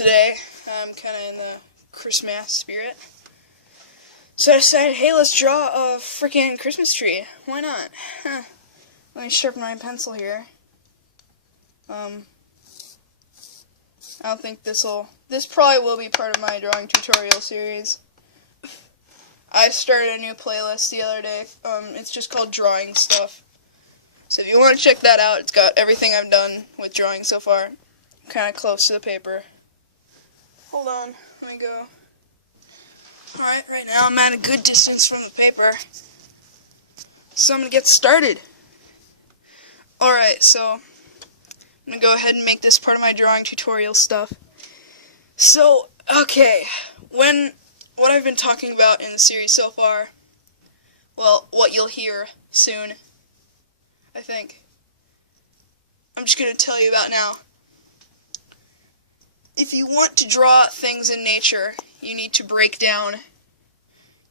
today. I'm kind of in the Christmas spirit. So I decided, hey, let's draw a freaking Christmas tree. Why not? Let me sharpen my pencil here. I don't think this probably will be part of my drawing tutorial series. I started a new playlist the other day. It's just called Drawing Stuff. So if you want to check that out, it's got everything I've done with drawing so far. I'm kind of close to the paper. Hold on, let me go. Alright, right now I'm at a good distance from the paper. So I'm going to get started. Alright, so I'm going to go ahead and make this part of my drawing tutorial stuff. So, okay, what I've been talking about in the series so far, well, what you'll hear soon, I think, I'm just going to tell you about now. If you want to draw things in nature, you need to break down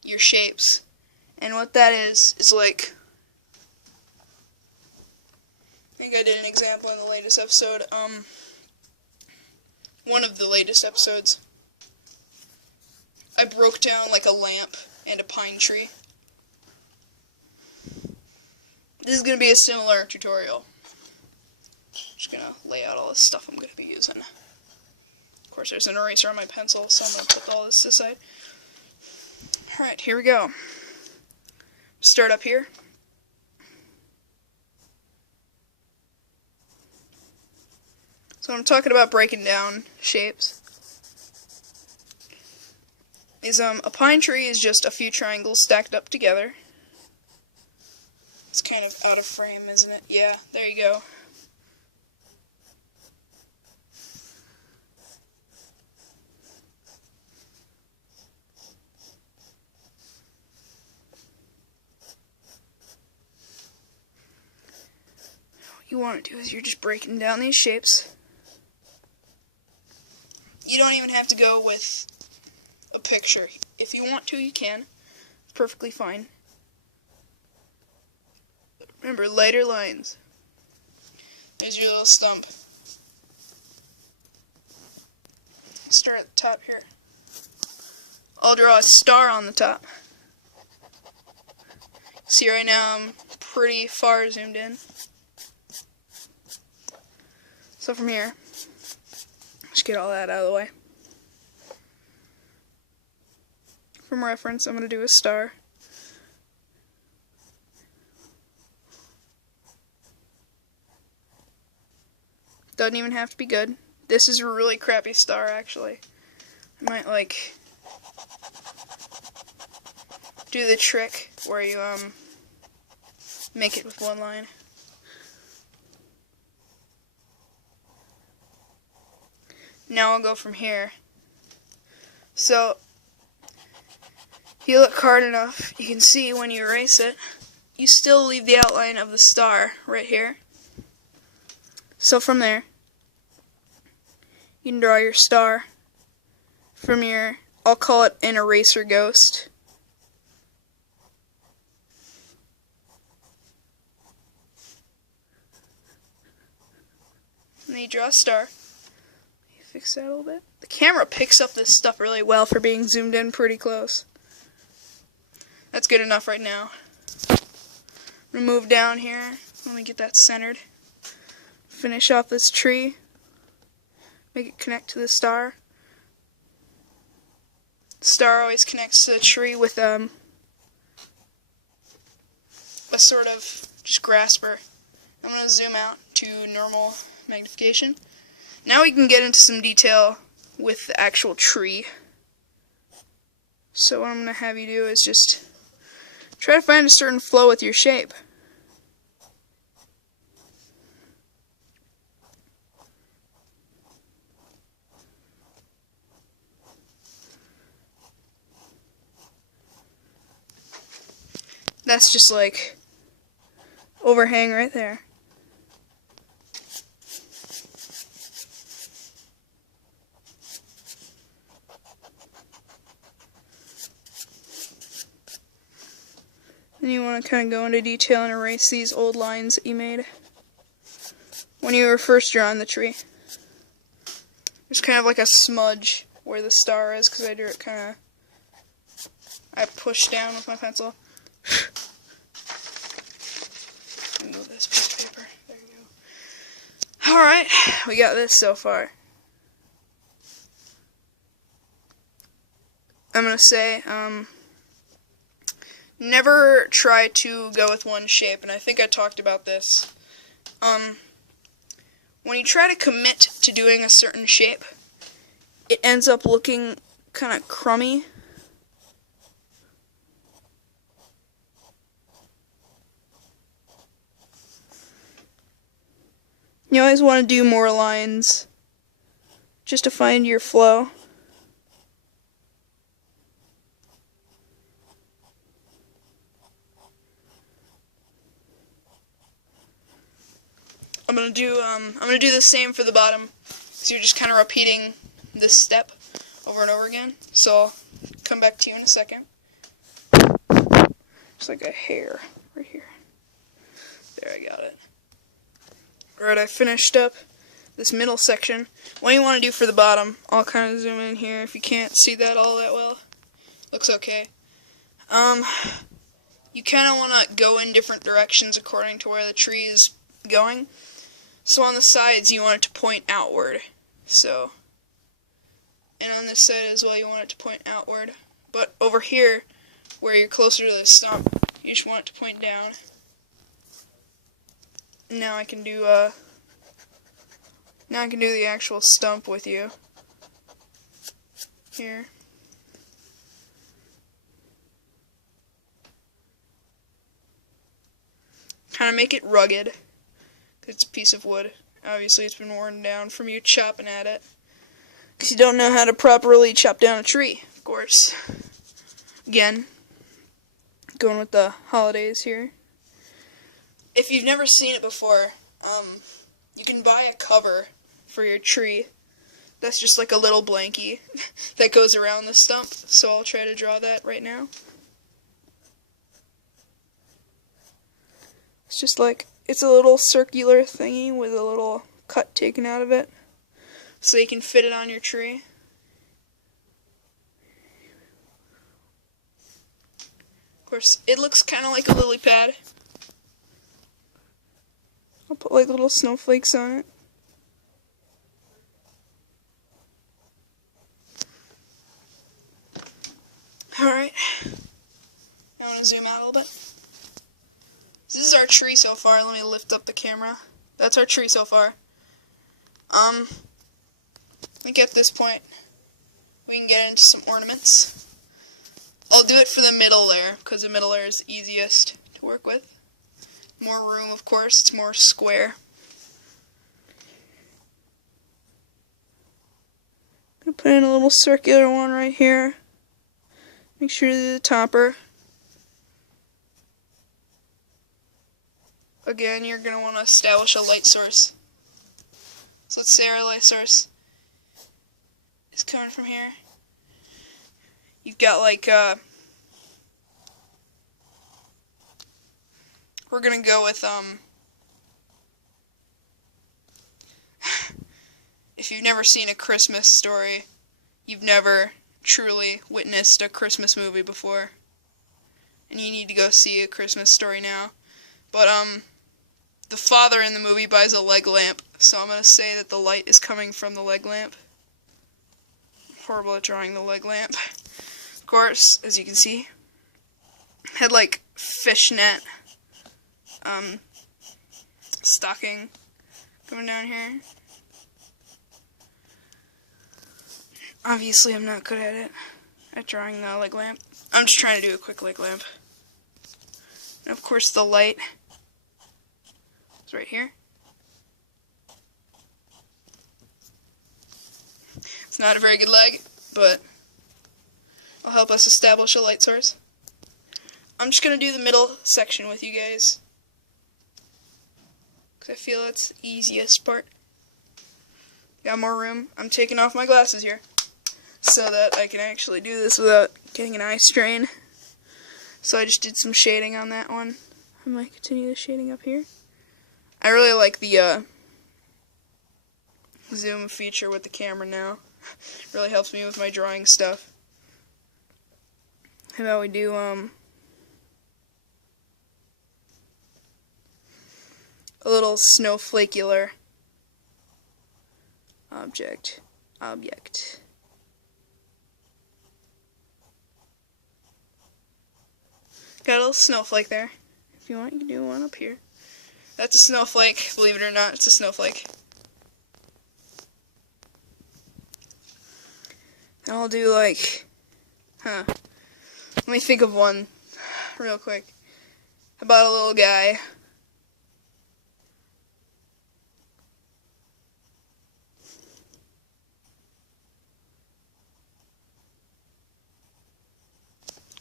your shapes. And what that is like, I think I did an example in the latest episode, one of the latest episodes. I broke down like a lamp and a pine tree. This is going to be a similar tutorial. I'm just going to lay out all the stuff I'm going to be using. Of course, there's an eraser on my pencil, so I'm going to put all this aside. Alright, here we go. Start up here. So I'm talking about breaking down shapes. A pine tree is just a few triangles stacked up together. It's kind of out of frame, isn't it? Yeah, there you go. What you want to do is you're just breaking down these shapes. You don't even have to go with a picture. If you want to, you can. It's perfectly fine. But remember, lighter lines. There's your little stump. Start at the top here. I'll draw a star on the top. See, right now I'm pretty far zoomed in. So from here, just get all that out of the way. For reference, I'm going to do a star. Doesn't even have to be good. This is a really crappy star, actually. I might, do the trick where you, make it with one line. Now I'll go from here. So, if you look hard enough, you can see when you erase it, you still leave the outline of the star right here. So from there, you can draw your star from your, I'll call it an eraser ghost. And then you draw a star. Fix that a little bit. The camera picks up this stuff really well for being zoomed in pretty close. That's good enough right now. Remove down here. Let me get that centered. Finish off this tree. Make it connect to the star. The star always connects to the tree with a sort of just grasper. I'm going to zoom out to normal magnification. Now we can get into some detail with the actual tree. So what I'm going to have you do is just try to find a certain flow with your shape. That's just like overhang right there. Then you want to kind of go into detail and erase these old lines that you made when you were first drawing the tree. There's kind of like a smudge where the star is because I do it I push down with my pencil. Move this piece of paper. There you go. Alright, we got this so far. I'm gonna say, never try to go with one shape, and I think I talked about this. When you try to commit to doing a certain shape, it ends up looking kind of crummy. You always want to do more lines just to find your flow. I'm gonna do the same for the bottom. So you're just kind of repeating this step over and over again. So I'll come back to you in a second. Just like a hair right here. There, I got it. Alright, I finished up this middle section. What you want to do for the bottom, I'll kind of zoom in here if you can't see that all that well. Looks okay. You kind of want to go in different directions according to where the tree is going. So on the sides, you want it to point outward. So, and on this side as well, you want it to point outward. But over here, where you're closer to the stump, you just want it to point down. Now I can do the actual stump with you. Here. Kind of make it rugged. It's a piece of wood. Obviously it's been worn down from you chopping at it. Because you don't know how to properly chop down a tree, of course. Again, going with the holidays here. If you've never seen it before, you can buy a cover for your tree. That's just like a little blankie that goes around the stump. So I'll try to draw that right now. It's just like, it's a little circular thingy with a little cut taken out of it, so you can fit it on your tree. Of course, it looks kind of like a lily pad. I'll put like little snowflakes on it. Alright, now I want to zoom out a little bit. This is our tree so far. Let me lift up the camera. That's our tree so far. I think at this point we can get into some ornaments. I'll do it for the middle layer because the middle layer is easiest to work with. More room, of course. It's more square. I'm gonna put in a little circular one right here. Make sure to do the topper. Again, you're going to want to establish a light source. So let's say our light source is coming from here. You've got like, we're going to go with, if you've never seen A Christmas Story, you've never truly witnessed a Christmas movie before. And you need to go see A Christmas Story now. But, the father in the movie buys a leg lamp, so I'm going to say that the light is coming from the leg lamp. Horrible at drawing the leg lamp. Of course, as you can see, had like fishnet stocking coming down here. Obviously, I'm not good at it, at drawing the leg lamp. I'm just trying to do a quick leg lamp. And of course, the light is right here. It's not a very good leg, but it'll help us establish a light source. I'm just going to do the middle section with you guys, because I feel that's the easiest part. Got more room. I'm taking off my glasses here, so that I can actually do this without getting an eye strain. So I just did some shading on that one. I might continue the shading up here. I really like the zoom feature with the camera now. Really helps me with my drawing stuff. How about we do a little snowflakular object. Got a little snowflake there. If you want, you can do one up here. That's a snowflake, believe it or not, it's a snowflake. And I'll do like, let me think of one real quick. About a little guy.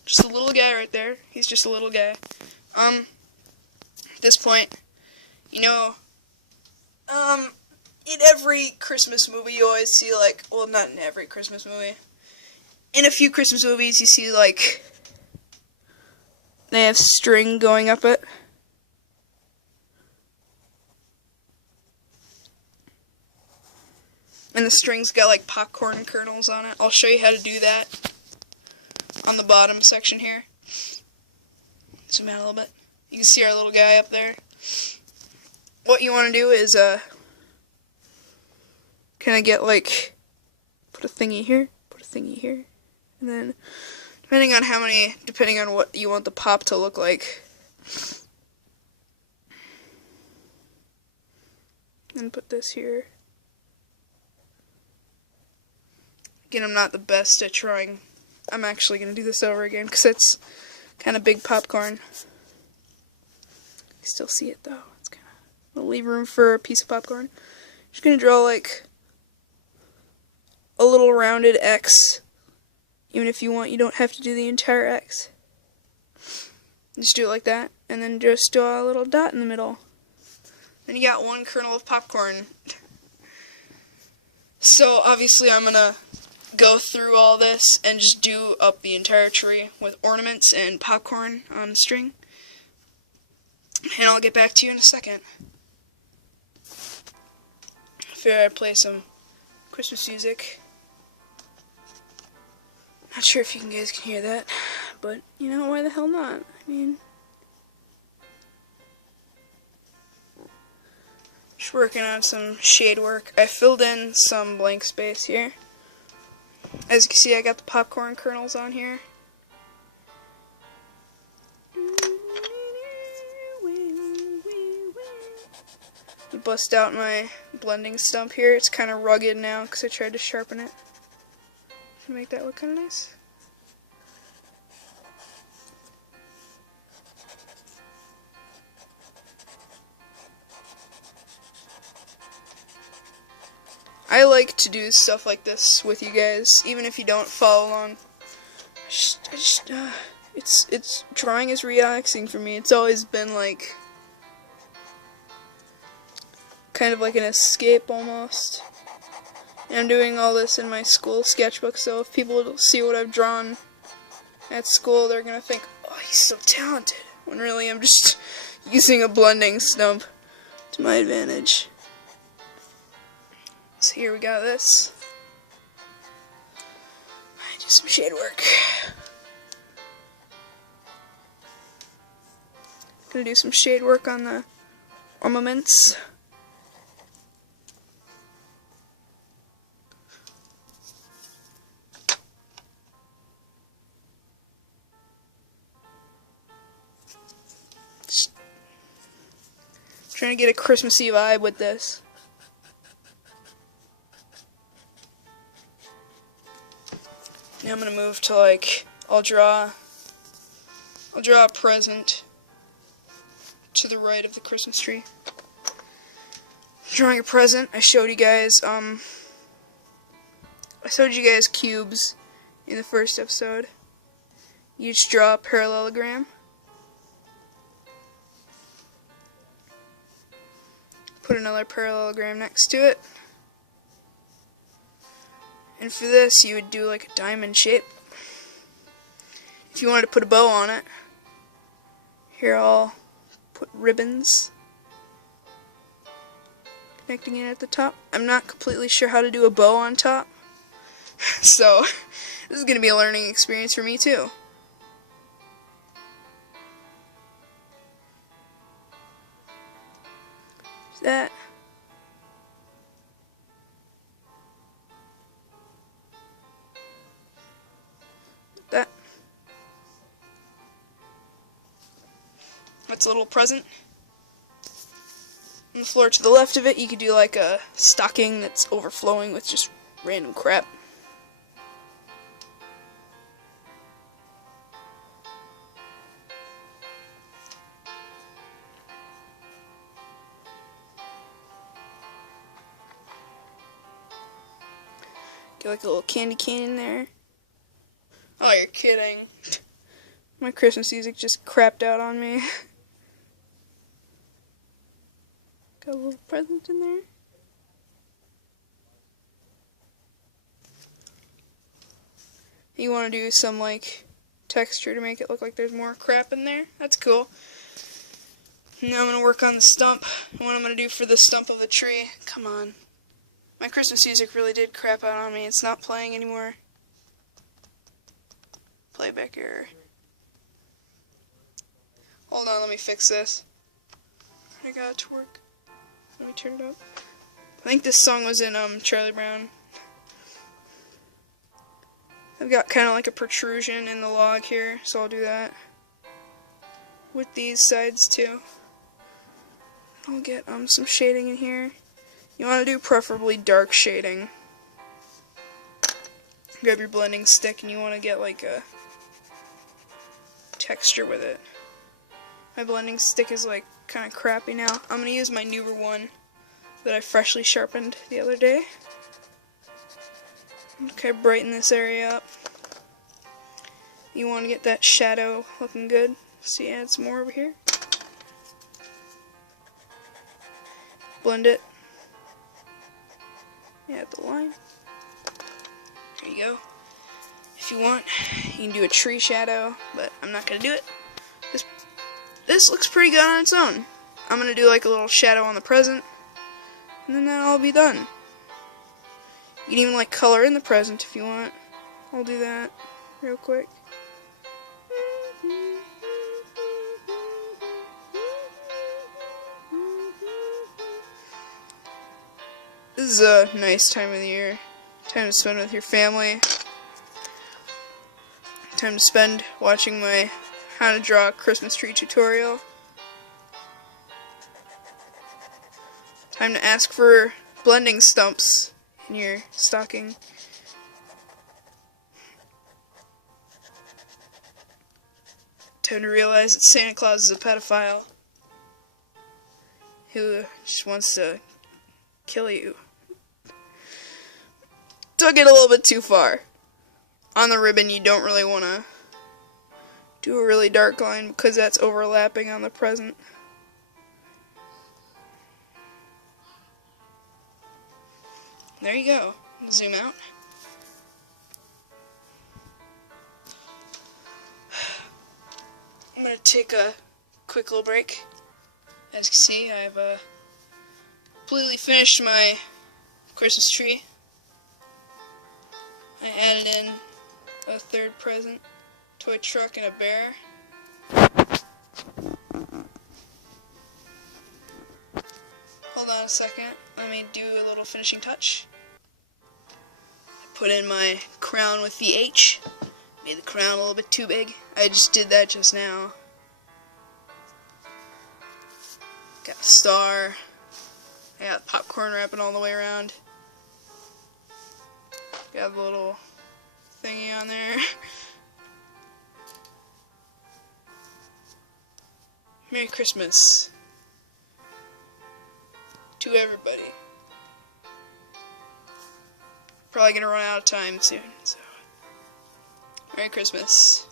Just a little guy right there. He's just a little guy. At this point, you know, in every Christmas movie you always see, like, well, not in every Christmas movie. In a few Christmas movies you see, like, they have string going up it. And the string's got, like, popcorn kernels on it. I'll show you how to do that on the bottom section here. Zoom out a little bit. You can see our little guy up there. What you want to do is kind of get like, put a thingy here, and then depending on what you want the pop to look like, and put this here. Again, I'm not the best at drawing. I'm actually going to do this over again because it's kind of big popcorn. You still see it though. It's kind of, I'll leave room for a piece of popcorn. Just going to draw like a little rounded X. Even if you want, you don't have to do the entire X. Just do it like that, and then just draw a little dot in the middle. Then you got one kernel of popcorn. So obviously I'm going to go through all this and just do up the entire tree with ornaments and popcorn on string. And I'll get back to you in a second. I figured I'd play some Christmas music. Not sure if you guys can hear that, but you know, why the hell not? I mean, just working on some shade work. I filled in some blank space here. As you can see, I got the popcorn kernels on here. I bust out my blending stump here. It's kind of rugged now because I tried to sharpen it to make that look kind of nice. I like to do stuff like this with you guys, even if you don't follow along. It's drawing is relaxing for me. It's always been like kind of like an escape almost. And I'm doing all this in my school sketchbook, so if people see what I've drawn at school, they're gonna think, "Oh, he's so talented." When really I'm just using a blending stump to my advantage. So here we got this. Do some shade work. Gonna do some shade work on the ornaments. Just trying to get a Christmassy vibe with this. Now I'm gonna move to like, I'll draw a present to the right of the Christmas tree. Drawing a present, I showed you guys cubes in the first episode. You just draw a parallelogram. Put another parallelogram next to it. And for this, you would do like a diamond shape. If you wanted to put a bow on it, here I'll put ribbons. connecting it at the top. I'm not completely sure how to do a bow on top, so this is going to be a learning experience for me too. That. That. That's a little present. On the floor to the left of it, you could do like a stocking that's overflowing with just random crap. Get like a little candy cane in there. Oh, you're kidding. My Christmas music just crapped out on me. Got a little present in there. You want to do some like texture to make it look like there's more crap in there. That's cool. Now I'm going to work on the stump. And what I'm going to do for the stump of the tree. Come on. My Christmas music really did crap out on me. It's not playing anymore. Playback error. Hold on, let me fix this. I got it to work. Let me turn it up. I think this song was in Charlie Brown. I've got kind of like a protrusion in the log here, so I'll do that with these sides too. I'll get some shading in here. You want to do preferably dark shading. Grab your blending stick and you want to get like a texture with it. My blending stick is like kind of crappy now. I'm going to use my newer one that I freshly sharpened the other day. Okay, brighten this area up. You want to get that shadow looking good. So you add some more over here. Blend it. Add the line. There you go. If you want, you can do a tree shadow, but I'm not going to do it. This looks pretty good on its own. I'm going to do like a little shadow on the present, and then that'll all be done. You can even like color in the present if you want. I'll do that real quick. This is a nice time of the year. Time to spend with your family. Time to spend watching my how to draw a Christmas tree tutorial. Time to ask for blending stumps in your stocking. Time to realize that Santa Claus is a pedophile who just wants to kill you. Took it a little bit too far. On the ribbon, you don't really want to do a really dark line because that's overlapping on the present. There you go. Zoom out. I'm going to take a quick little break. As you can see, I've completely finished my Christmas tree. I added in a third present, toy truck and a bear. Hold on a second, let me do a little finishing touch. I put in my crown with the H, made the crown a little bit too big. I just did that just now. Got the star, I got popcorn wrapping all the way around. Got a little thingy on there. Merry Christmas to everybody. Probably gonna run out of time soon, so Merry Christmas.